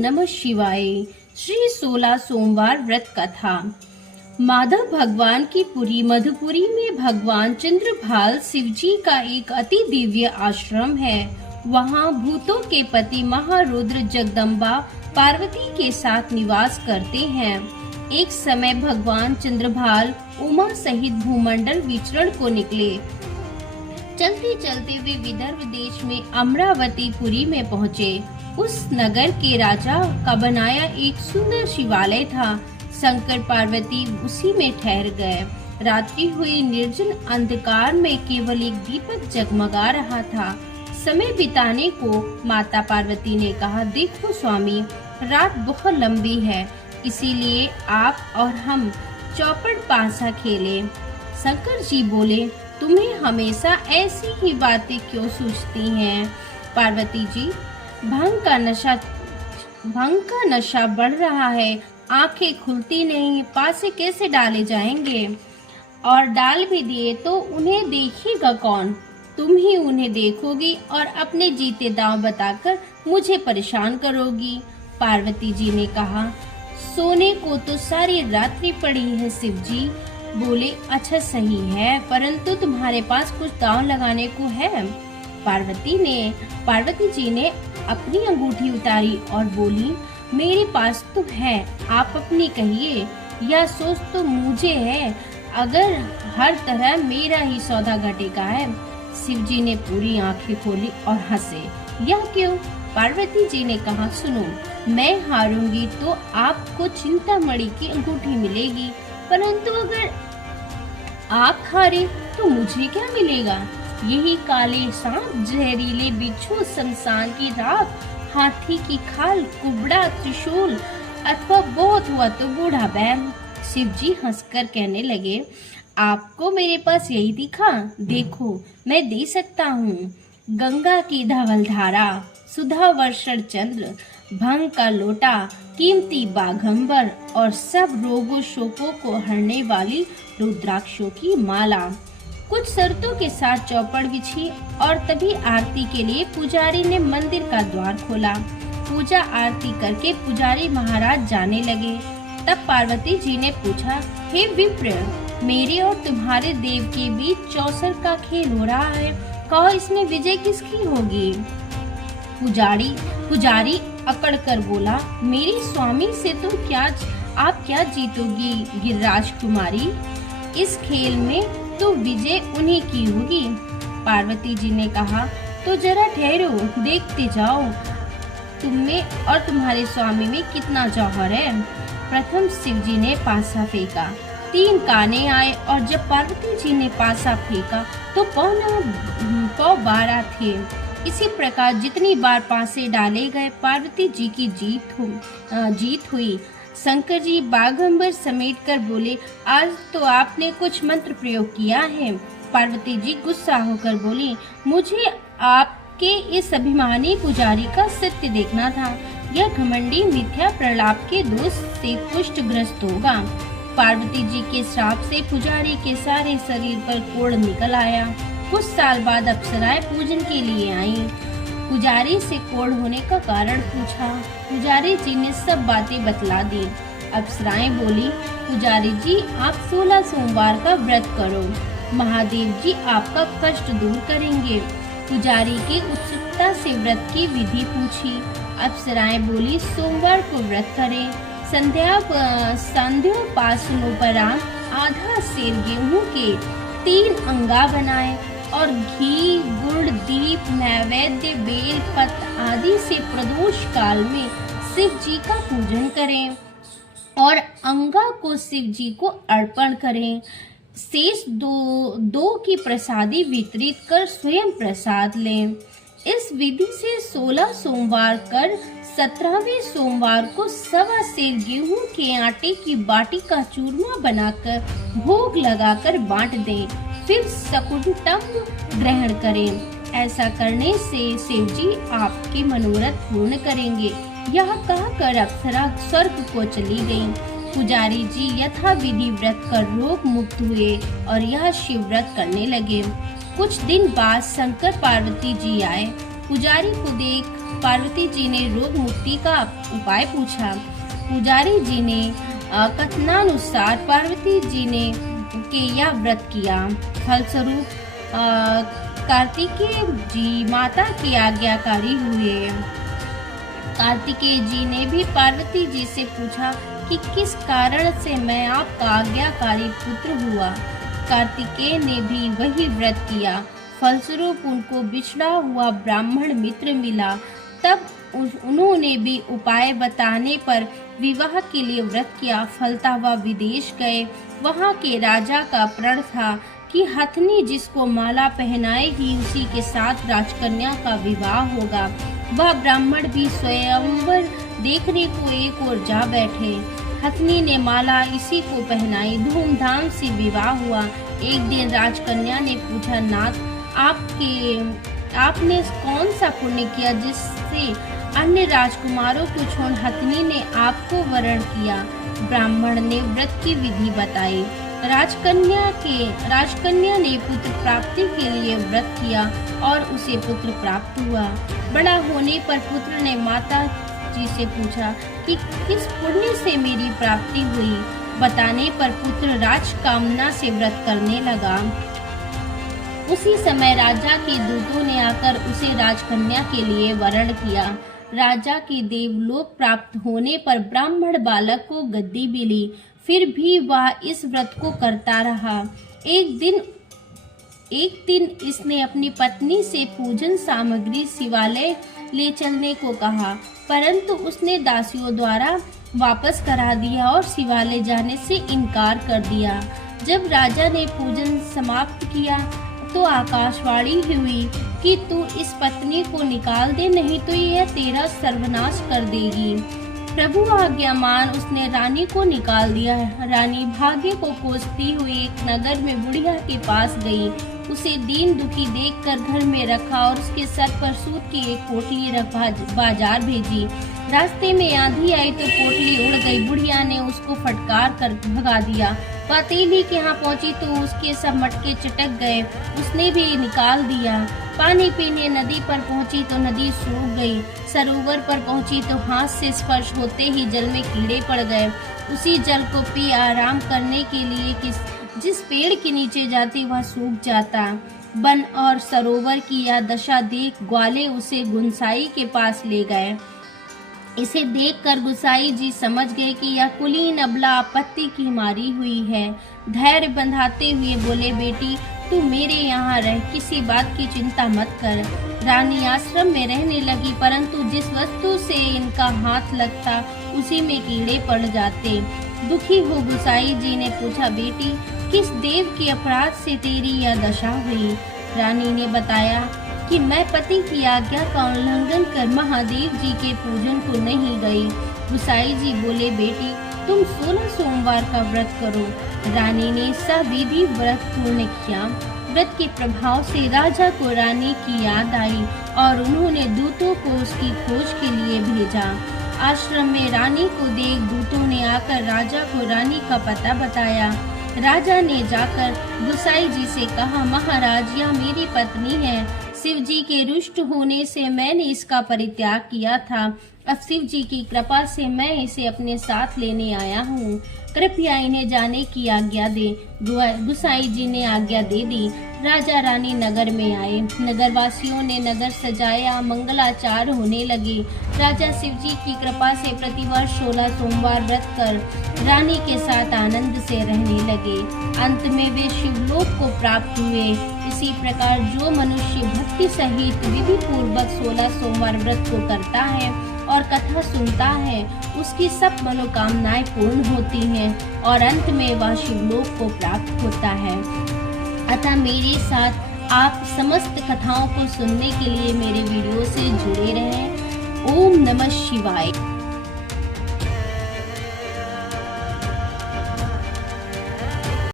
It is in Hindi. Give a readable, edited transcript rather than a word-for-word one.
नमः शिवाय। श्री 16 सोमवार व्रत कथा। माधव भगवान की पुरी मधुपुरी में भगवान चंद्रभाल शिवजी का एक अति दिव्य आश्रम है। वहाँ भूतों के पति महारुद्र जगदम्बा पार्वती के साथ निवास करते हैं। एक समय भगवान चंद्रभाल उमा सहित भूमंडल विचरण को निकले। चलते चलते वे विदर्भ देश में अमरावतीपुरी में पहुँचे। उस नगर के राजा का बनाया एक सुंदर शिवालय था। शंकर पार्वती उसी में ठहर गए। रात्रि हुई, निर्जन अंधकार में केवल एक दीपक जगमगा रहा था। समय बिताने को माता पार्वती ने कहा, देखो स्वामी, रात बहुत लंबी है, इसीलिए आप और हम चौपड़ पासा खेलें। शंकर जी बोले, तुम्हें हमेशा ऐसी ही बातें क्यों सूझती हैं? पार्वती जी, भंग का नशा बढ़ रहा है, आंखें खुलती नहीं, पासे कैसे डाले जाएंगे? और डाल भी दिए तो उन्हें देखेगा कौन? तुम ही उन्हें देखोगी और अपने जीते दांव बताकर मुझे परेशान करोगी। पार्वती जी ने कहा, सोने को तो सारी रात्रि पड़ी है। शिव जी बोले, अच्छा सही है, परंतु तुम्हारे पास कुछ दांव लगाने को है? पार्वती जी ने अपनी अंगूठी उतारी और बोली, मेरे पास तो है, आप अपनी कहिए। यह सोच तो मुझे है, अगर हर तरह मेरा ही सौदा घटेगा है। शिव जी ने पूरी आंखें खोली और हंसे। यह क्यों? पार्वती जी ने कहा, सुनो, मैं हारूंगी तो आपको चिंतामणि की अंगूठी मिलेगी, परंतु अगर आप हारे तो मुझे क्या मिलेगा? यही काले सांप, जहरीले बिच्छू, शमशान की राख, हाथी की खाल, कुबड़ा त्रिशूल, अथवा बहुत हुआ तो बूढ़ा बैल। शिव जी हंसकर कहने लगे, आपको मेरे पास यही दिखा? देखो, मैं दे सकता हूँ। गंगा की धवल धारा, सुधा वर्षण चंद्र, भंग का लोटा, कीमती बाघंबर और सब रोगों शोकों को हरने वाली रुद्राक्षों की माला। कुछ शर्तों के साथ चौपड़ बिछी और तभी आरती के लिए पुजारी ने मंदिर का द्वार खोला। पूजा आरती करके पुजारी महाराज जाने लगे। तब पार्वती जी ने पूछा, हे विप्र, मेरे और तुम्हारे देव के बीच चौसर का खेल हो रहा है, कहो इसमें विजय किसकी होगी? पुजारी अकड़ कर बोला, मेरी स्वामी से आप क्या जीतोगी गिरिराज कुमारी? इस खेल में तो विजय उन्हीं की होगी। पार्वती जी ने कहा, तो जरा ठहरो, देखते जाओ तुम में और तुम्हारे स्वामी में कितना जौहर है। प्रथम शिव जी ने पासा फेंका, 3 काने आए और जब पार्वती जी ने पासा फेंका तो 12 थे। इसी प्रकार जितनी बार पासे डाले गए, पार्वती जी की जीत हुई। शंकर जी बाघंबर समेट कर बोले, आज तो आपने कुछ मंत्र प्रयोग किया है। पार्वती जी गुस्सा होकर बोली, मुझे आपके इस अभिमानी पुजारी का सत्य देखना था। यह घमंडी मिथ्या प्रलाप के दोष से पुष्टग्रस्त होगा। पार्वती जी के श्राप से पुजारी के सारे शरीर पर कोढ़ निकल आया। कुछ साल बाद अप्सराएं पूजन के लिए आईं। पुजारी से कोढ़ होने का कारण पूछा। पुजारी जी ने सब बातें बतला दी। अप्सराएं बोली, पुजारी जी, आप 16 सोमवार का व्रत करो, महादेव जी आपका कष्ट दूर करेंगे। पुजारी की उत्सुकता से व्रत की विधि पूछी। अप्सराएं बोली, सोमवार को व्रत करें, संध्योपासनोपरांत आधा सेर गेहूं के 3 अंगा बनाएं और घी, गुड़, दीप, नैवेद्य, बेल पत्र आदि से प्रदोष काल में शिव जी का पूजन करें और अंगा को शिव जी को अर्पण करें। शेष दो की प्रसादी वितरित कर स्वयं प्रसाद लें। इस विधि से 16 सोमवार कर 17वें सोमवार को 1.25 सेर गेहूं के आटे की बाटी का चूरमा बनाकर भोग लगाकर बांट दें, फिर सकुटम ग्रहण करें। ऐसा करने से शिव जी आपके मनोरथ पूर्ण करेंगे। यह कहकर अप्सरा स्वर्ग को चली गईं। पुजारी जी यथा विधि व्रत कर रोग मुक्त हुए और यह शिव व्रत करने लगे। कुछ दिन बाद शंकर पार्वती जी आए। पुजारी को देख पार्वती जी ने रोग मुक्ति का उपाय पूछा। पुजारी जी ने कथनानुसार पार्वती जी ने यह व्रत किया। फलस्वरूप कार्तिकेय जी माता के आज्ञाकारी हुए। कार्तिकेय जी ने भी पार्वती जी से पूछा कि किस कारण से मैं आपका आज्ञाकारी पुत्र हुआ। कार्तिकेय ने भी वही व्रत किया। फलस्वरूप उनको बिछड़ा हुआ ब्राह्मण मित्र मिला। तब उन्होंने भी उपाय बताने पर विवाह के लिए व्रत किया। फलता वह विदेश गए। वहाँ के राजा का प्रण था कि हथनी जिसको माला पहनाएगी उसी के साथ राजकन्या का विवाह होगा। वह ब्राह्मण भी स्वयंवर देखने को एक ओर जा बैठे। हथनी ने माला इसी को पहनाई। धूमधाम से विवाह हुआ। एक दिन राजकन्या ने पूछा, नाथ आपने कौन सा पुण्य किया जिससे अन्य राजकुमारों को छोड़ हथनी ने आपको वरण किया। ब्राह्मण ने व्रत की विधि बताई। राजकन्या ने पुत्र प्राप्ति के लिए व्रत किया और उसे पुत्र प्राप्त हुआ। बड़ा होने पर पुत्र ने माता जी से पूछा कि किस पुण्य से मेरी प्राप्ति हुई। बताने पर पुत्र राजकामना से व्रत करने लगा। उसी समय राजा के दूतों ने आकर उसे राजकन्या के लिए वरण किया। राजा के देवलोक प्राप्त होने पर ब्राह्मण बालक को गद्दी मिली। फिर भी वह इस व्रत को करता रहा। एक दिन इसने अपनी पत्नी से पूजन सामग्री शिवालय ले चलने को कहा, परंतु उसने दासियों द्वारा वापस करा दिया और शिवालय जाने से इनकार कर दिया। जब राजा ने पूजन समाप्त किया तो आकाशवाणी हुई कि तू इस पत्नी को निकाल दे, नहीं तो यह तेरा सर्वनाश कर देगी। प्रभु आज्ञामान उसने रानी को निकाल दिया। रानी भाग्य को कोसती हुई एक नगर में बुढ़िया के पास गई। उसे दीन दुखी देखकर घर में रखा और उसके सर पर सूत की एक पोटली रख बाजार भेजी। रास्ते में आंधी आई तो पोटली उड़ गई। बुढ़िया ने उसको फटकार कर भगा दिया। पातेली के यहाँ पहुंची तो उसके सब मटके चटक गए। उसने भी निकाल दिया। पानी पीने नदी पर पहुंची तो नदी सूख गई। सरोवर पर पहुंची तो हाथ से स्पर्श होते ही जल में कीड़े पड़ गए। उसी जल को पी आराम करने के लिए जिस पेड़ के नीचे जाती वह सूख जाता। वन और सरोवर की यह दशा देख ग्वाले उसे गुंसाई के पास ले गए। इसे देखकर गुसाई जी समझ गए कि यह कुलीन अबला आपत्ति की मारी हुई है। धैर्य बंधाते हुए बोले, बेटी तू मेरे यहाँ रह, किसी बात की चिंता मत कर। रानी आश्रम में रहने लगी, परंतु जिस वस्तु से इनका हाथ लगता उसी में कीड़े पड़ जाते। दुखी हो गुसाई जी ने पूछा, बेटी किस देव के अपराध से तेरी यह दशा हुई। रानी ने बताया कि मैं पति की आज्ञा का उल्लंघन कर महादेव जी के पूजन को नहीं गई। गुसाई जी बोले, बेटी तुम 16 सोमवार का व्रत करो। रानी ने सविधि व्रत पूर्ण किया। व्रत के प्रभाव से राजा को रानी की याद आई और उन्होंने दूतों को उसकी खोज के लिए भेजा। आश्रम में रानी को देख दूतों ने आकर राजा को रानी का पता बताया। राजा ने जाकर गुसाई जी से कहा, महाराज यह मेरी पत्नी है। शिव जी के रुष्ट होने से मैंने इसका परित्याग किया था। अब शिव जी की कृपा से मैं इसे अपने साथ लेने आया हूँ। कृपया इन्हें जाने की आज्ञा दे। गुसाई जी ने आज्ञा दे दी। राजा रानी नगर में आए। नगरवासियों ने नगर सजाया। मंगलाचार होने लगे। राजा शिव जी की कृपा से प्रतिवर्ष 16 सोमवार व्रत कर रानी के साथ आनंद से रहने लगे। अंत में वे शिवलोक को प्राप्त हुए। इसी प्रकार जो मनुष्य भक्ति सहित विधि पूर्वक 16 सोमवार व्रत को करता है और कथा सुनता है, उसकी सब मनोकामनाएं पूर्ण होती हैं और अंत में वह शिवलोक को प्राप्त होता है। अतः मेरे साथ आप समस्त कथाओं को सुनने के लिए मेरे वीडियो से जुड़े रहें। ओम नमः शिवाय।